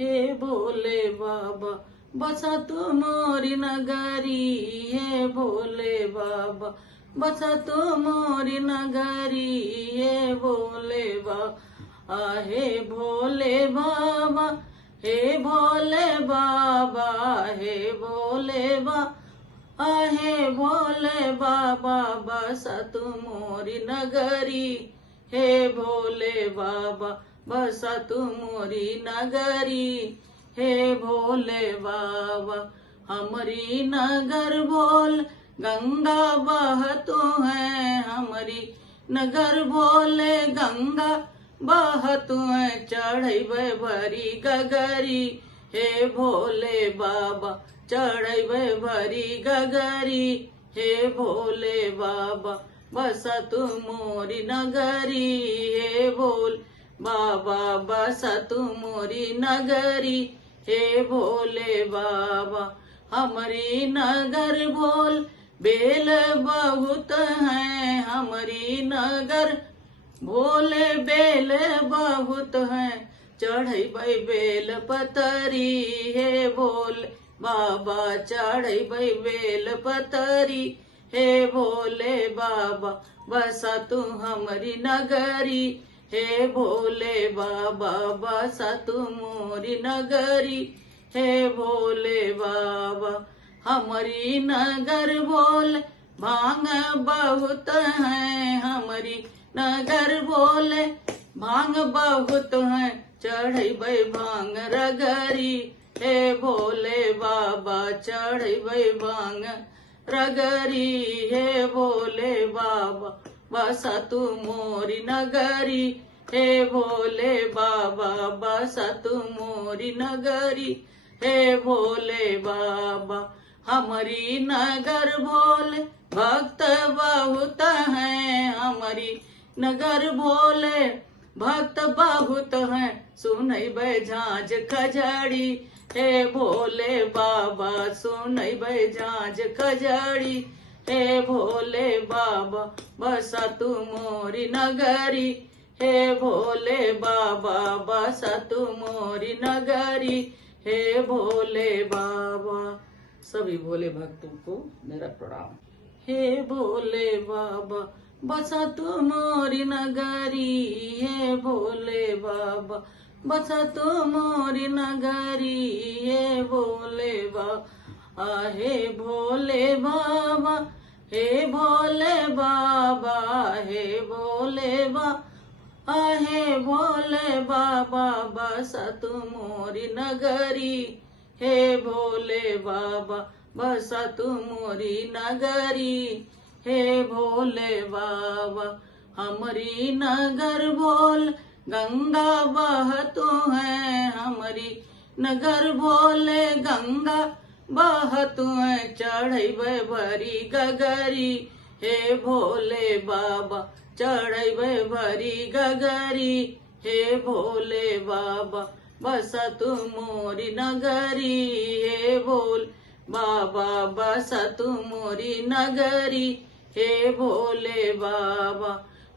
हे भोले बाबा बसा तू मोरी नगरी, हे भोले बाबा बसा तू मोरी नगरी, हे भोले बाबा, हे भोले बाबा, हे भोले बाबा, हे भोले बाबा, हे भोले बाबा बसा तू मोरी नगरी, हे भोले बाबा बसा तू मोरी नगरी, हे भोले बाबा। हमारी नगर बोल गंगा बहतू है, हमारी नगर बोले गंगा बहतू है, चढ़े भरी गगरी, हे भोले बाबा चढ़े भरी गगरी, हे भोले बाबा बसा तू मोरी नगरी, हे भोले बाबा बसा तू मोरी नगरी, हे भोले बाबा। हमारी नगर बोल बेल बहुत है, हमारी नगर भोले बेल बहुत है, चढ़े बेल पतरी, हे भोले बाबा चढ़े बेल पतरी, हे भोले बाबा बसा तू हमारी नगरी, हे भोले बाबा बसा तू मोरी नगरी, हे भोले बाबा। हमारी नगर बोल भांग बहुत है, हमारी नगर बोले भांग बहुत है, चढ़े भांग रगरी, हे भोले बाबा चढ़े भांग रगरी, हे भोले बाबा बसा तू मोरी नगरी, हे भोले बाबा बसा तू मोरी नगरी, हे भोले बाबा। हमारी नगर भोले भक्त बहुत है, हमारी नगर भोले भक्त बहुत है, सुनई झांझ खजड़ी, हे भोले बाबा सुनई झांझ खजड़ी, हे भोले बाबा बसा तू मोरी नगरी, हे भोले बाबा बसा तू मोरी नगरी, हे भोले बाबा। सभी भोले भक्तों को मेरा प्रणाम। हे भोले बाबा बसा तू मोरी नगरी, हे भोले बाबा बसा तू मोरी नगरी, हे भोले बाबा, हे भोले बाबा, हे भोले बाबा, हे भोले बाबा, हे भोले बाबा बसा तू मोरी नगरी, हे भोले बाबा बसा तू मोरी नगरी, हे भोले बाबा। हमारी नगर बोल गंगा बहतू है, हमारी नगर बोले गंगा बहतू है, चढ़े भरी गगरी, हे भोले बाबा चढ़े भरी गगरी, हे भोले बाबा बसा तू मोरी नगरी, हे भोले बाबा बसा तू मोरी नगरी, हे भोले बाबा।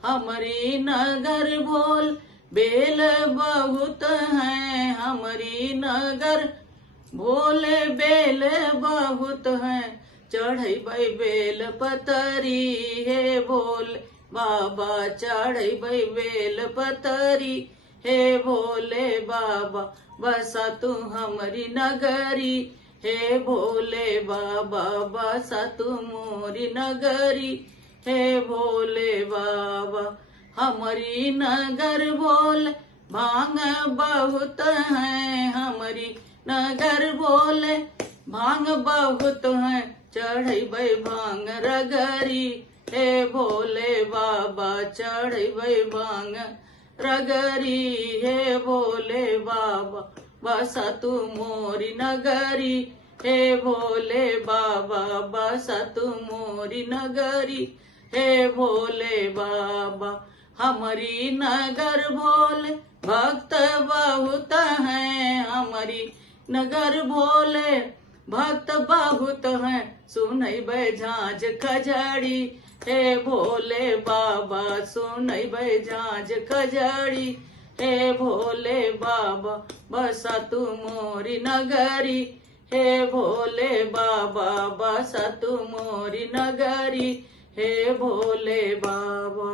हमारी नगर बोल बेल बहुत है, हमारी नगर भोले बेल बहुत है, चढ़े बेल पतरी, हे भोले बाबा चढ़े बेल पतरी, हे भोले बाबा बसा तू हमारी नगरी, हे भोले बाबा बसा तू मोरी नगरी, हे भोले बाबा। हमारी नगर बोल भांग बहुत है, हमारी नगर बोले भांग बहुत है, चढ़े भांग रगरी, हे भोले बाबा चढ़े भांग रगरी, हे भोले बाबा बसा तू मोरी नगरी, हे भोले बाबा बसा तू मोरी नगरी, हे भोले बाबा। हमारी नगर भोले भक्त बहुत है, हमारी नगर भोले भक्त बहुत है, सुनई झांझ खजड़ी, हे भोले बाबा सुनई झांझ खजड़ी, हे भोले बाबा बसा तू मोरी नगरी, हे भोले बाबा बसा तू मोरी नगरी, हे भोले बाबा।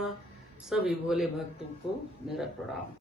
सभी भोले भक्तों को मेरा प्रणाम।